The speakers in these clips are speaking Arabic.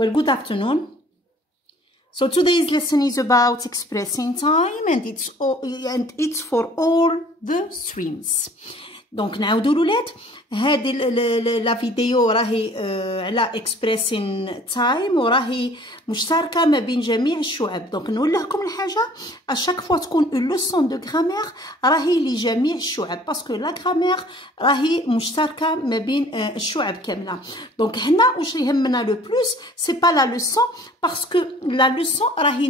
Well, good afternoon. So today's lesson is about expressing time and it's for all the streams. دونك نعاودوا الولاد هذه لا فيديو راهي على اكسبريسين تايم وراهي مشتركه ما بين جميع الشعب. دونك نقول لكم الحاجه اشاك فوا تكون اون لوسون دو غرامير راهي لجميع الشعب باسكو لا غرامير راهي مشتركه ما بين الشعب كامله. دونك هنا واش يهمنا لو بلوس سي با لا لوسون باسكو لا لوسون راهي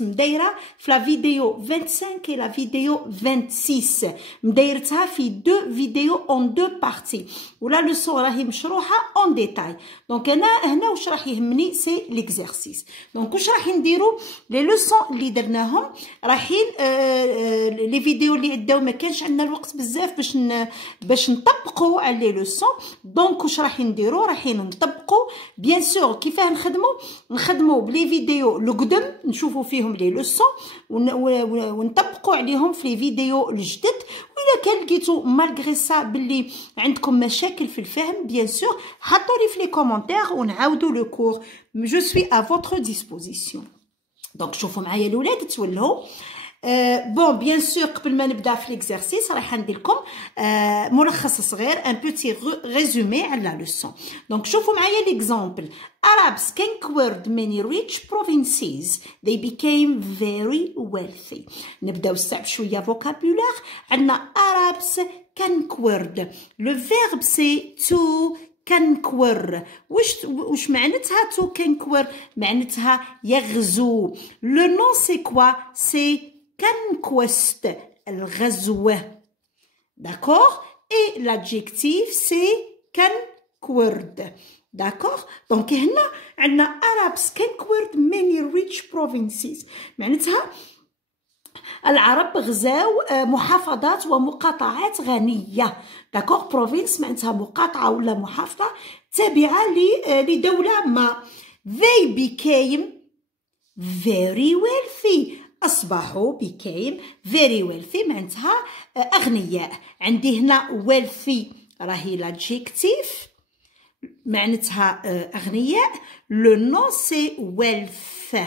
مدايره في لا فيديو 25 et la فيديو 26 مدايرتها في دو فيديو اون دو بارتي ولا لوسون راهي مشروحه اون ديتاي. دونك انا هنا واش راح يهمني سي ليكزارسيس. دونك واش راح نديرو لي لوسون اللي درناهم رايحين لي فيديو اللي عداو ما كانش عندنا الوقت بزاف باش نطبقوا على لي لوسون. دونك واش راح نديرو رايحين نطبقوا بيان سور كيفاه نخدموا بلي فيديو القدم نشوفوا فيهم لي لوسون ونطبقوا عليهم في لي فيديو الجدد. وإلا كان لقيتو مالغري سا بلي عندكم مشاكل في الفهم بيان سور حطولي في لي كومونتير ونعاودو لو كور. جو سوي ا فوتر ديسبوزيسيون. دونك شوفوا معايا الاولاد تولهوا. بون بيان سور قبل ما نبدا في ليكزارسيس راح ندير لكم ملخص صغير ان بوتي ريزومي على لا لوسون. دونك شوفوا معايا ليكزامبل. Arabs conquered many rich provinces. They became very wealthy. نبداو نستعب شويه vocabulaire. عندنا Arabs conquered. Le verbe c'est to conquer. وش معناتها to conquer؟ معناتها يغزو. Le nom c'est quoi؟ C'est conquest. الغزو. D'accord? Et l'adjectif c'est conquered. D'accord? Donc هنا عندنا Arabs conquered many rich provinces. معناتها العرب غزاو محافظات ومقاطعات غنية. داكوغ؟ بروفينس معناتها مقاطعة ولا محافظة تابعة لدولة ما. They became very wealthy. أصبحوا became very wealthy معناتها أغنياء. عندي هنا wealthy راهي l'adjectif معناتها أغنياء. لو نو سي wealth.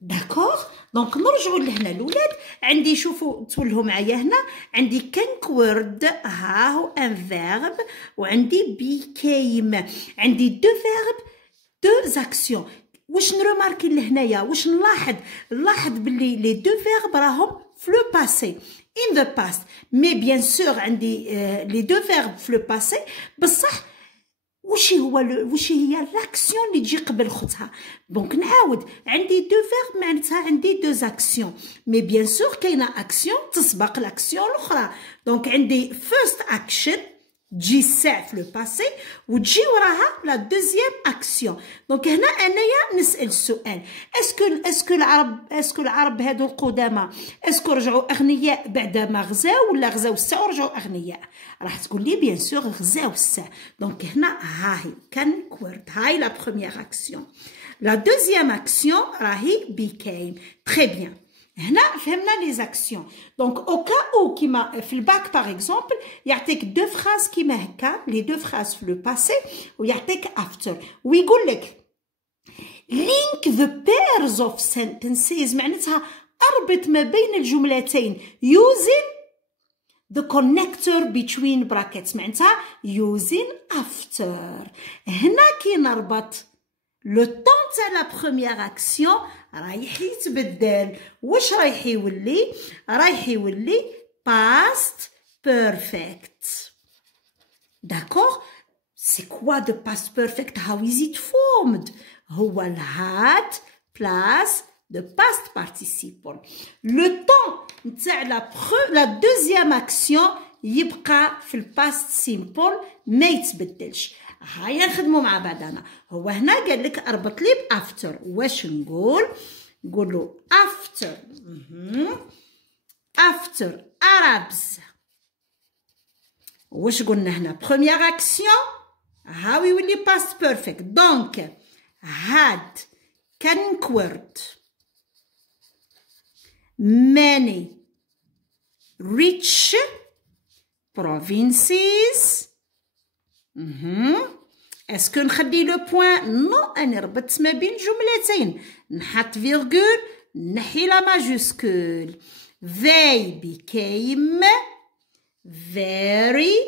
داكوغ؟ دونك نرجعوا لهنا الاولاد. عندي شوفوا تولهوا معايا هنا عندي conquered ها هو ان فيرب وعندي became. عندي دو فيرب دو زاكسيون. واش نروماركي لهنايا واش نلاحظ باللي لي دو فيرب راهم في لو باسي in the past. مي بيان سور عندي لي دو فيرب في لو باسي بصح وش هي لاكسيون اللي تجي قبل خوتها. دونك نعاود عندي دو فيرب معناتها عندي دو زاكسيون مي بيان سور كاينه اكسيون تسبق لاكسيون الاخرى. دونك عندي فيرست اكشن تجي ساع في لو باسي وتجي وراها لا دوزيام اكسيون. دونك هنا انايا نسال السؤال اسكو العرب هادو القدامى اسكو رجعوا اغنياء بعد ما غزاو ولا غزاو الساعه ورجعوا اغنياء؟ راح تقول لي بيان سور غزاو الساعه. دونك هنا هاهي كانكورد هاي لا بروميير اكسيون. لا دوزيام اكسيون راهي became. تري بيان. هنا فهمنا لي زاكسيون. دونك او كا او كيما في الباك باغ اكزومبل يعطيك دو فراز كيما هكا لي دو فراز في لو باسي ويعطيك افتر ويقول لك link the pairs of sentences معناتها اربط ما بين الجملتين using the connector between brackets معناتها using after. هنا كي نربط لو طون تاع لا بروميير اكسيون رايح يتبدل. واش رايح يولي؟ رايح يولي past perfect. D'accord? C'est quoi de past perfect? How is it formed? هو الهاد بلاس de past participle. Le temps نتاع la deuxième action يبقى في الباست سيمبل ما يتبدلش. هيا نخدمو مع بعضنا. هو هنا قال لك اربط لي بافتر. واش نقول له after after Arabs. واش قلنا هنا première action هاو يولي past perfect. دونك had conquered many rich provinces اسكو نخلي لو بوين؟ نو، انا ربطت ما بين جملتين، نحط فيرغول نحي لا ماجوسكول. they became very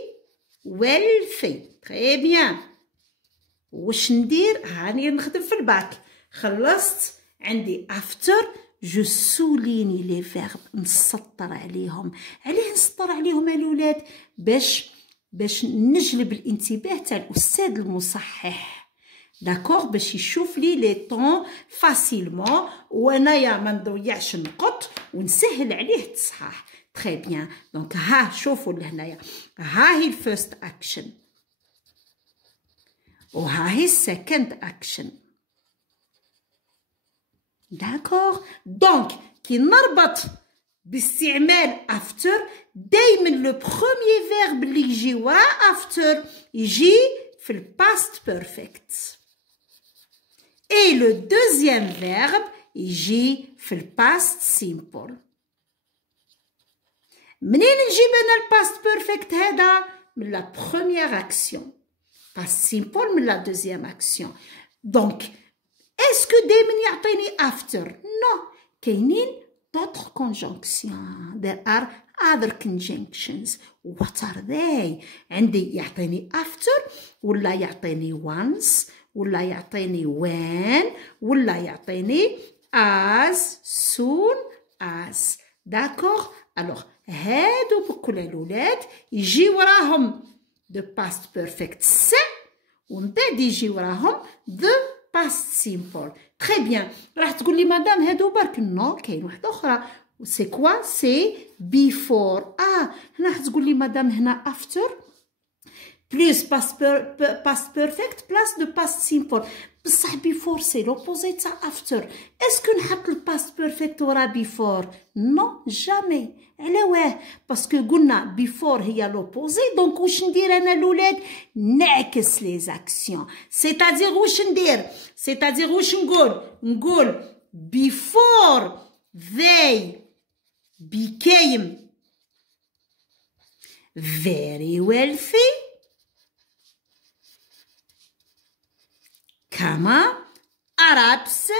wealthy. très bien. واش ندير؟ هاني نخدم في الباك، خلصت عندي after جو سوليني لي فيرب، نسطر عليهم. عليه نسطر عليهم الولاد؟ باش نجلب الانتباه تاع الاستاذ المصحح، داكوغ، باش يشوف لي لي طون فاسيلمون، وانايا ما نضيعش نقط ونسهل عليه التصحاح. تري بيان. دونك ها شوفوا لهنايا، ها هي الفيرست اكشن وها هي السكند اكشن. داكوغ. دونك كي نربط باستعمال after، دايما لو بروميي فيرب اللي يجي ورا after يجي في الباست بيرفكت، اي لو دوزيام فيرب يجي في الباست سيمبل. منين نجيب انا الباست بيرفكت هذا؟ من لا بروميير اكسيون، باست سيمبل من لا دوزيام اكسيون. دونك اسكو دايما يعطيني after؟ نو، كاينين d'autres conjunctions. There are other conjunctions. What are they? عندي يعطيني after، ولا يعطيني once، ولا يعطيني when، ولا يعطيني as soon as. d'accord. alors هادو بكل الولاد يجي وراهم the past perfect سي، ومن بعد يجي وراهم the past simple. très bien. راح تقول لي مدام هادو برك؟ نو، كاين واحده اخرى. سي كوا؟ سي before. هنا راح تقول لي مدام هنا after plus past perfect plus de past simple. بصح before سي لوبوزي تاع after. اسكو نحط الباست بيرفكت ورا before؟ نو، جامي. على واه؟ باسكو قلنا before هي لوبوزي. دونك واش ندير انا الولاد؟ نعكس لي زاكسيون. سيتادير واش ندير؟ سيتادير واش نقول before they became very wealthy، كما Arabs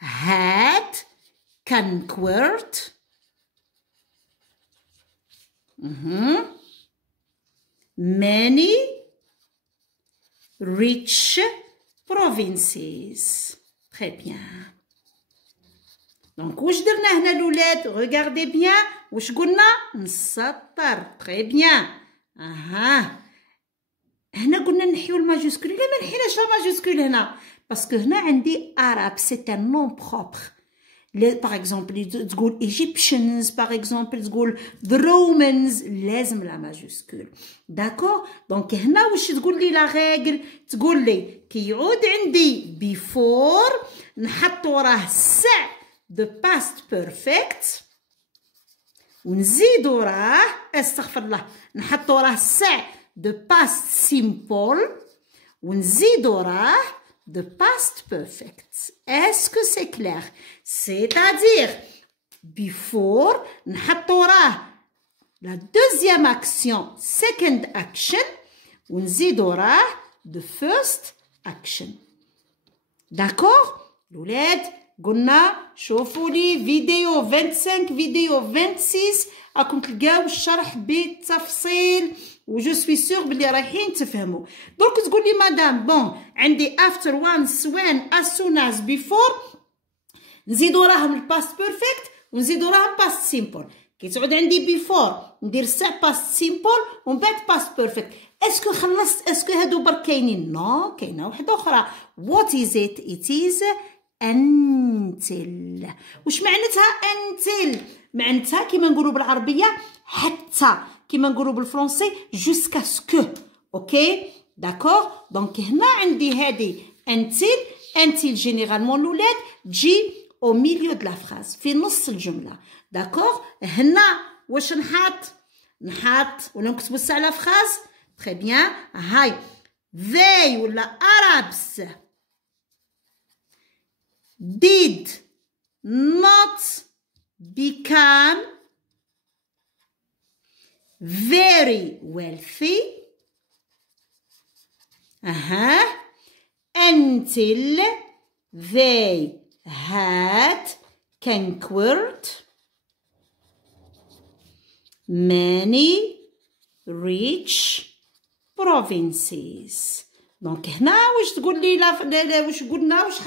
had conquered many rich provinces. très bien. دونك واش درنا هنا الولاد؟ regardez bien. واش قلنا؟ نسطر. très bien. هنا قلنا نحيو الماجوسكول. لا ما نحيناش الماجوسكول هنا، باسكو هنا عندي Arabe سي ان نون بروبر. باغ اكزومبل تقول ايجيبشنز، باغ اكزومبل تقول ذا رومانز، لازم لا ماجوسكول. داكور. دونك هنا واش تقول لي لا ريغل؟ تقول لي كي يعود عندي بيفور نحط وراه سا دو باست بيرفكت، ونزيد وراه استغفر الله نحط وراه سا de past simple، ونزيد وراه de past perfect. est-ce que c'est clair? c'est-à-dire before نحط وراه la deuxième action second action، ونزيد وراه the first action. d'accord الولاد؟ قلنا شوفوا لي فيديو 25 فيديو 26 راكم تلقاو الشرح بالتفصيل، وجو سوي سور بلي رايحين تفهموا. دونك تقول لي مدام بون عندي after once when as soon as before، نزيد وراهم الباست بيرفكت ونزيد وراهم باست سيمبل. كي تعود عندي بيفور ندير سا باست سيمبل ومن بعد باست بيرفكت. اسكو خلصت؟ اسكو هادو برك كاينين؟ نو، كاينه واحده اخرى. وات از ات؟ ات از until. واش معناتها until؟ معناتها كيما نقولوا بالعربيه حتى، كيما نقولوا بالفرنسي jusqu'à ce que. اوكي داكور. دونك هنا عندي هذه until جينيرالمون الاولاد تجي au milieu de la phrase، في نص الجمله. داكور. هنا واش نحط ولا نكتبوا سا على فراز؟ تري بيان. هاي they ولا Arabs did not become very wealthy until they had conquered many rich provinces. دونك هنا واش تقول لي واش قلنا واش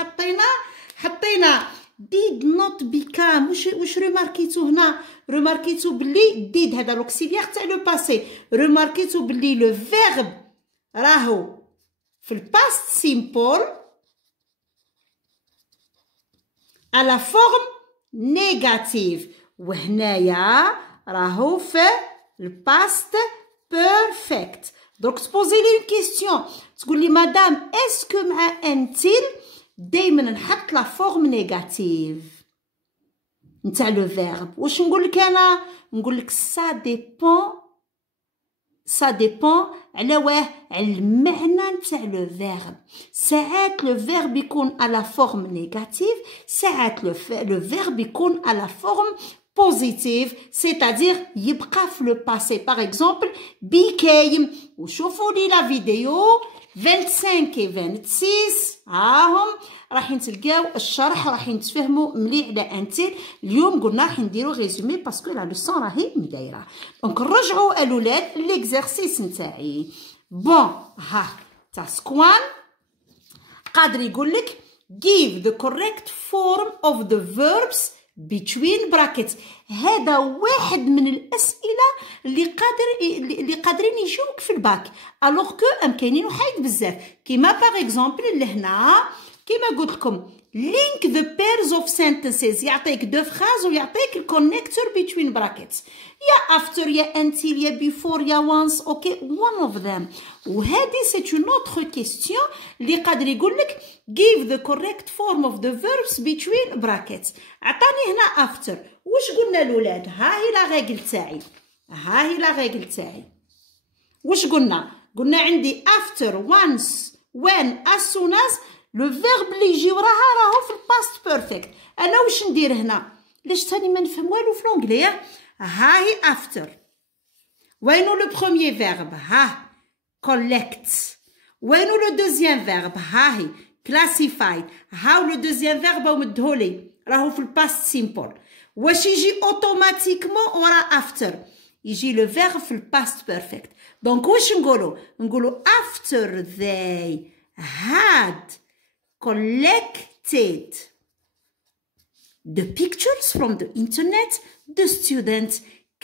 حطينا did not become. واش ريماركيتو هنا؟ ريماركيتو بلي did هذا لوكسيليير تاع لو باسي، ريماركيتو بلي لو فيرب راهو في الباست سيمبل على فورم نيجاتيف، وهنايا راهو في الباست بيرفكت. دونك تبوزي لي اون كيستيون تقول لي مدام اسكو مع انتيل دائما نحط لا فورم نيجاتيف نتاع لو فيرب. واش نقول لك انا؟ نقول لك سا ديبون على واه، على المعنى نتاع لو فيرب. ساعات لو فيرب يكون على فورم نيجاتيف، ساعات لو فيرب يكون على فورم positive، c'est-à-dire يبقى في لو باسي. باغ اكزومبل became، وشوفوا لي لا فيديو 25 و 26 هاهم راح تلقاو الشرح، راح تفهموا مليح على انتيل. اليوم قلنا راح نديرو ريزومي باسكو لا لوسون راهي مدايره. دونك نرجعوا الاولاد ليكزارسيس نتاعي. بون ها تاسك 1 قادر يقول لك give the correct form of the verbs between brackets. هذا واحد من الاسئله اللي قادرين يجيوك في الباك، الوغ كو كاينين وحايد بزاف. كيما باغ اكزومبل لهنا كيما قلت لكم link the pairs of sentences، يعطيك دو فراز ويعطيك الكونيكتور between brackets، يا after يا until يا before يا once. اوكي one of them. وهذه c'est une autre question اللي قادر يقول لك give the correct form of the verbs between brackets. عطاني هنا after. واش قلنا الاولاد؟ ها هي لا ريغل تاعي، واش قلنا؟ قلنا عندي after once when as soon as لو فيرب اللي يجي وراها راهو في الباست بيرفكت. انا واش ندير هنا؟ لاش تاني ما نفهم والو في لونجلي؟ ها هي افتر. وينو لو بروميير فيرب؟ ها collect. وينو لو دوزيام فيرب؟ ها هي classified. هاو لو دوزيام فيرب ومدهولي راهو في الباست سيمبل. واش يجي اوتوماتيكمون ورا افتر؟ يجي لو فيرب في الباست بيرفكت. دونك واش نقولو after they had collected the pictures from the internet, the students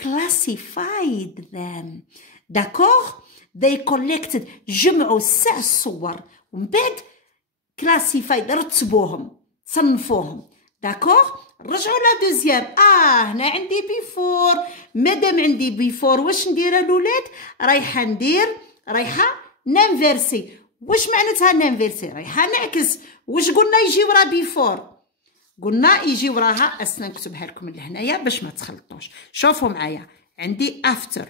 classified them. D'accord? They collected، جمعوا سع الصور ومن بعد classified رتبوهم صنفوهم. داكوغ؟ رجعوا لا دوزيام. هنا عندي بيفور. مادام عندي بيفور واش ندير الاولاد؟ رايحه نانفيرسي. واش معناتها نانفيرسي؟ رايحه نعكس. واش قلنا يجي ورا بيفور؟ قلنا يجي وراها، اسنا نكتبها لكم لهنايا باش ما تخلطوش. شوفوا معايا، عندي after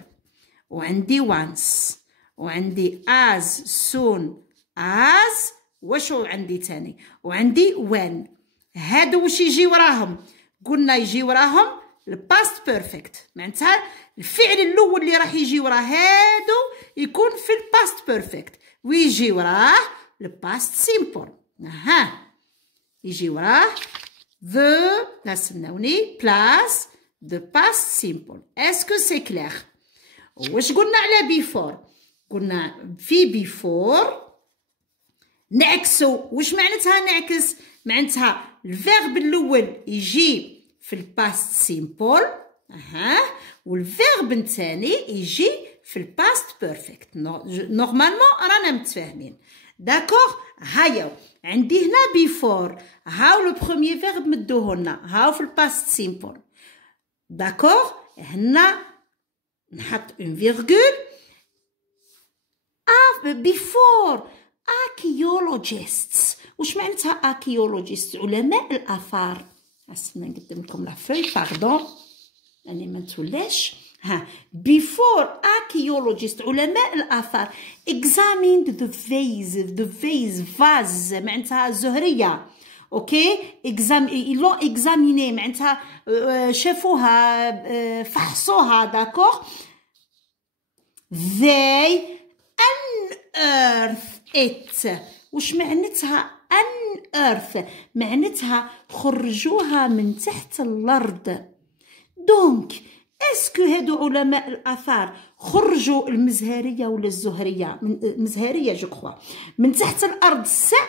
وعندي once وعندي as soon as، واشو عندي تاني؟ وعندي when. هادو واش يجي وراهم؟ قلنا يجي وراهم الباست بيرفكت، معناتها الفعل الاول اللي راح يجي وراه هادو يكون في الباست بيرفكت، ويجي وراه الباست سيمبل. يجي وراه the، استناوني، plus the past simple. اسكو سي كلير؟ واش قلنا على بيفور؟ قلنا في بيفور نعكسو. واش معناتها نعكس؟ معناتها الفيرب الاول يجي في الباست سيمبل، والفيرب الثاني يجي في الباست بيرفكت. نورمالمون رانا متفاهمين. داكوغ؟ هيا عندي هنا بيفور، هاو لو بروميير فيرب مدوهولنا، هاو في الباست سيمبل. داكوغ؟ هنا نحط اون فيرغول. بيفور archaeologists. واش معناتها archaeologists؟ علماء الآثار. استنى نقدم لكم لا فوي، باردون راني ما نتولاش. before archaeologists علماء الآثار examined the vase vase معناتها زهرية. اوكي ils examiné معناتها شافوها فحصوها. داكوغ؟ they unearthed it. وش معناتها unearth؟ معناتها خرجوها من تحت الأرض. دونك اسكو هادو علماء الآثار خرجوا المزهرية ولا الزهرية؟ المزهرية جو كخوا من تحت الأرض الساع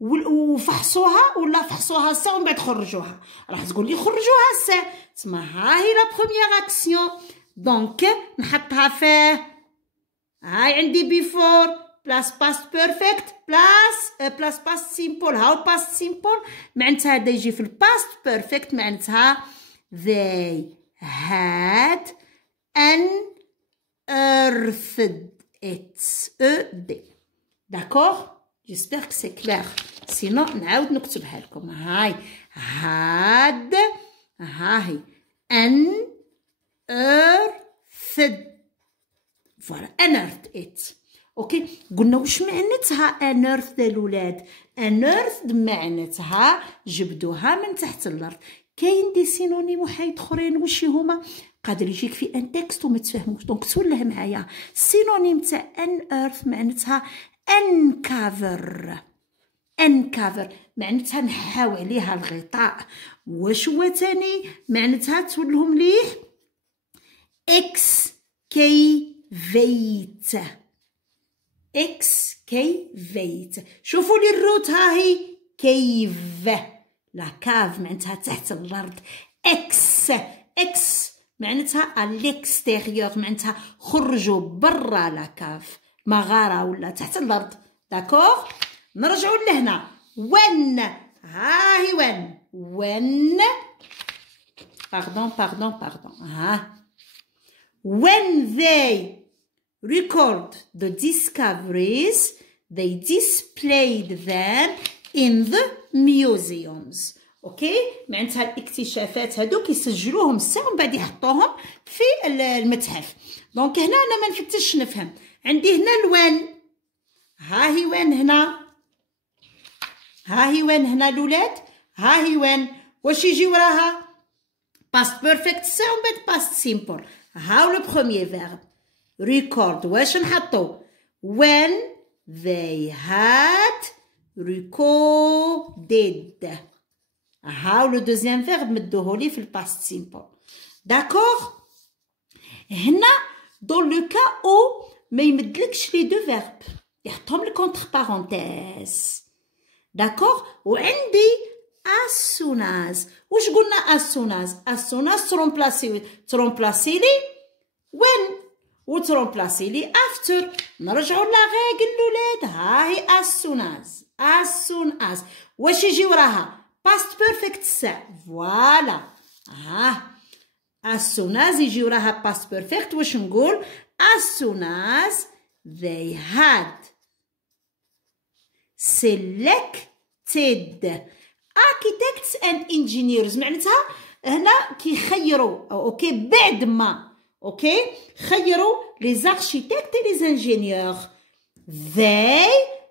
وفحصوها، ولا فحصوها الساع ومن بعد خرجوها؟ راح تقول لي خرجوها الساع، تسمى ها هي لا بروميير اكسيون. دونك نحطها فيه. هاي عندي بيفور بلاس باست بيرفكت بلاس باست سيمبل. هاو باست سيمبل معناتها هذا يجي في الباست بيرفكت، معناتها they had unearthed it. D'accord? J'espère que c'est clair. Sinon نعاود نكتبها لكم. هاي had هاهي unearthed. فوالا unearthed it. اوكي قلنا واش معناتها unearthed الولاد؟ unearthed معناتها جبدوها من تحت الارض. كاين دي سينونيم وحايد اخرين واش هما؟ قادر يجيك في ان تكست وما تفهموش، دونك توله معايا. السينونيم تاع unearthed معناتها uncover. uncover معناتها نحاو عليها الغطاء. واش هو تاني معناتها تولهم ليه؟ excavate. excavate. شوفوا لي الروت هاهي كيف، لا كاف معناتها تحت الارض. اكس معناتها الاكستيريور، معناتها خرجوا برا لا كاف، مغاره ولا تحت الارض. داكوغ نرجعوا لهنا. when هاهي when pardon ها when they record the discoveries they displayed them in the museums. اوكي معناتها الاكتشافات هادوك يسجلوهم الساعه ومن بعد يحطوهم في المتحف. دونك هنا انا ما نفتش نفهم. عندي هنا الوين، ها هي وين هنا، ها هي وين هنا الولاد، ها هي وين. واش يجي وراها؟ باست بيرفكت الساعه ومن بعد باست سيمبل. هاو لو بروميير فيرب ريكورد. واش نحطو؟ when they had recorded. هاو لو دوزيام فيرب مدوهولي في الباست سيمبل. داكوغ هنا دون لو كا او ما يمدلكش لي دو فيرب، يحطهم الكونتر بارونتيز. داكوغ وعندي as soon as. واش قلنا as soon as؟ as soon as ترومبلاسي لي when وترومبلاسي لي after. نرجعوا لا ريغل الولاد. ها هي as soon as واش يجي وراها؟ past perfect الساعة. فوالا as soon as يجي وراها past perfect. واش نقول؟ as soon as they had selected architects and engineers. معناتها هنا كيخيروا اوكي بعد ما اوكي خيروا les architectes et les ingénieurs. they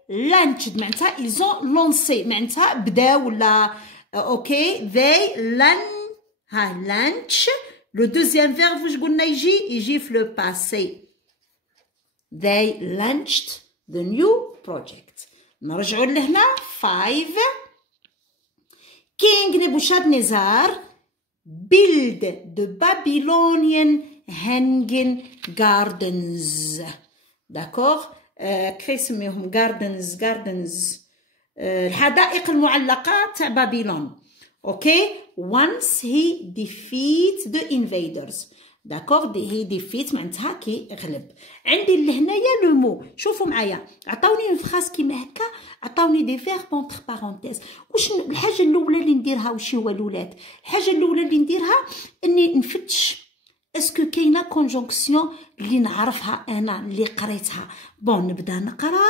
launched معناتها ils ont lancé معناتها بداو ولا اوكي they launch. لو دوزيام فيرب واش قلنا يجي في لو باسي. they launched the new project. نرجعوا لهنا 5. King Nebuchadnezzar build the Babylonian hanging gardens. D'accord? كيف يسميهم gardens الحدائق المعلقة تاع بابلون. اوكي once he defeat the invaders. داكوغ هي ديفيت معناتها كيغلب. عندي لهنايا لو مو، شوفوا معايا عطاوني فراس كيما هكا، عطاوني دي فيرب اونتر بارونتيز. واش الحاجه الاولى اللي نديرها واش هو الولاد؟ الحاجه الاولى اللي نديرها اني نفتش اسكو كاينه كونجونكسيون اللي نعرفها انا اللي قريتها. بون نبدا نقرا.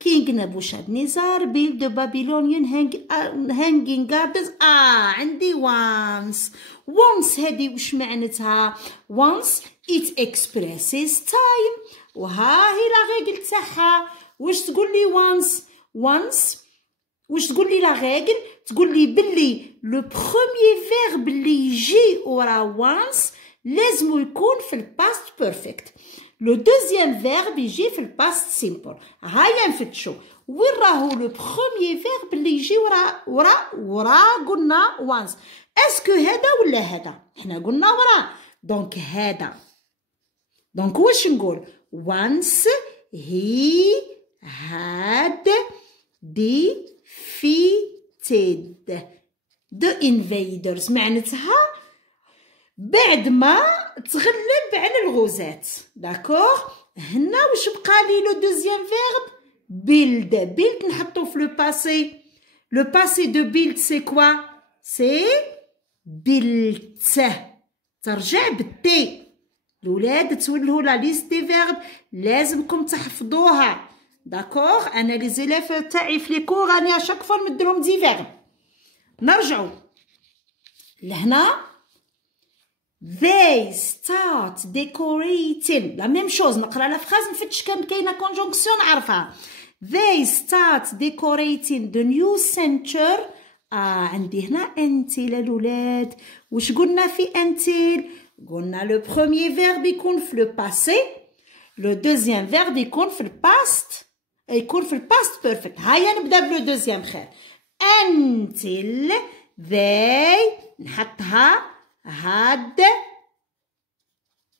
كينغ نبوشادنيزار بيلد بابلونيان هانجين جاردنز. عندي once هذه واش معناتها؟ once it expresses time. وها هي لا ريغل تاعها. واش تقول لي once واش تقول لي لا ريغل؟ تقول لي بلي لو بروميير فيرب اللي يجي ورا once لازم يكون في الباست بيرفكت. لو دوزيام فيرب يجي في الباست سيمبل. هيا نفتشو وين راهو لو بروميي فيرب اللي يجي ورا قلنا once. اسكو هذا ولا هذا؟ احنا قلنا ورا، دونك هذا. دونك واش نقول؟ once he had defeated the invaders. معناتها بعد ما تغلب على الغزاة. داكوغ. هنا واش بقى لي لو دوزيام فيرب؟ build. build نحطو في لو باسي. لو باسي دو build سي كوا؟ سي built. ترجع بالتي. الولاد تولهو لا ليست دي فيرب لازمكم تحفظوها. داكوغ. انا لي زيلاف تاعي في لي كور راني اشاك فوا نمدلهم دي فيرب. نرجعو لهنا. they start decorating. لا ميم شوز. نقرا لا فراز نفتش كان كاينه كونجونكسيون نعرفها. they start decorating the new center. عندي هنا انتيل الولاد. واش قلنا في انتيل؟ قلنا لو بروميي فيرب يكون في لو باسي، لو دوزيام فيرب يكون في الباست، يكون في الباست بيرفكت. هيا نبدا بلو دوزيام خير. until they نحطها had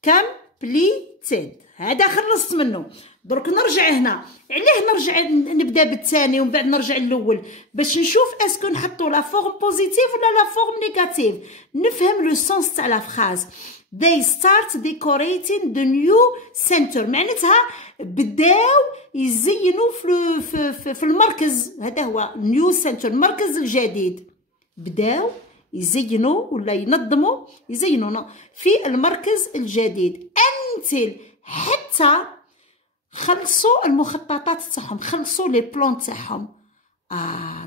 completed. هذا خلصت منه. درك نرجع هنا. علاه نرجع نبدا بالثاني ومن بعد نرجع للاول؟ باش نشوف اسكو نحطوا لا فورم بوزيتيف ولا لا فورم نيجاتيف، نفهم لو سونس تاع لا فراز. they start decorating the new center. معناتها بداو يزينوا في المركز. هذا هو نيو سنتر، المركز الجديد. بداو يزينوا ولا ينظموا يزينوا في المركز الجديد. until حتى خلصوا المخططات تاعهم، خلصوا لي بلان تاعهم.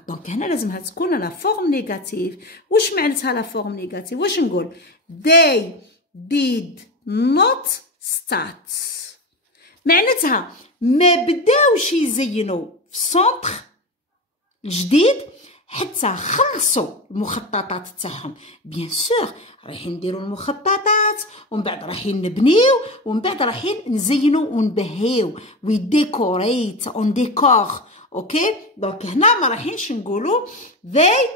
دونك هنا لازمها تكون لا فورم نيجاتيف. واش معناتها لا فورم نيجاتيف؟ واش نقول؟ they did not start. معناتها ما بداوش يزينوا في السونتر الجديد حتى خلصوا المخططات تاعهم. بيان سور رايحين نديروا المخططات ومن بعد رايحين نبنيو ومن بعد رايحين نزينوا ونبهيو. وي ديكوريت اون ديكور. اوكي. دونك هنا ما رايحينش نقولوا they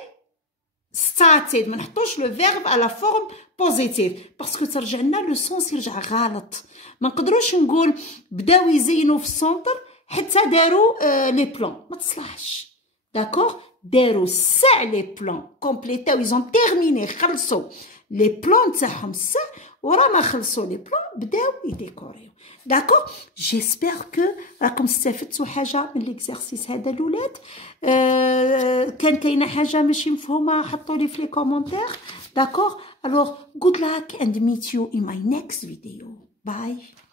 started. ما نحطوش لو فيرب على فورم بوزيتيف باسكو ترجع لنا لو سونس يرجع غلط. ما نقدروش نقول بداو يزينوا في السونتر حتى داروا لي بلان، ما تصلحش. داكوغ. داروا ساع لي بلان كومبليتاو، يزون تيرميني، خلصوا لي بلان تاعهم ساع، ورا ما خلصوا لي بلان بداو يديكوريو. داكوغ. جيسبر كو راكم استفدتوا حاجه من ليكزارسيس هذا الولاد. كان كاينه حاجه ماشي مفهومه حطوا لي في لي كومونتير. داكوغ. alors good luck and meet you in my next video. Bye.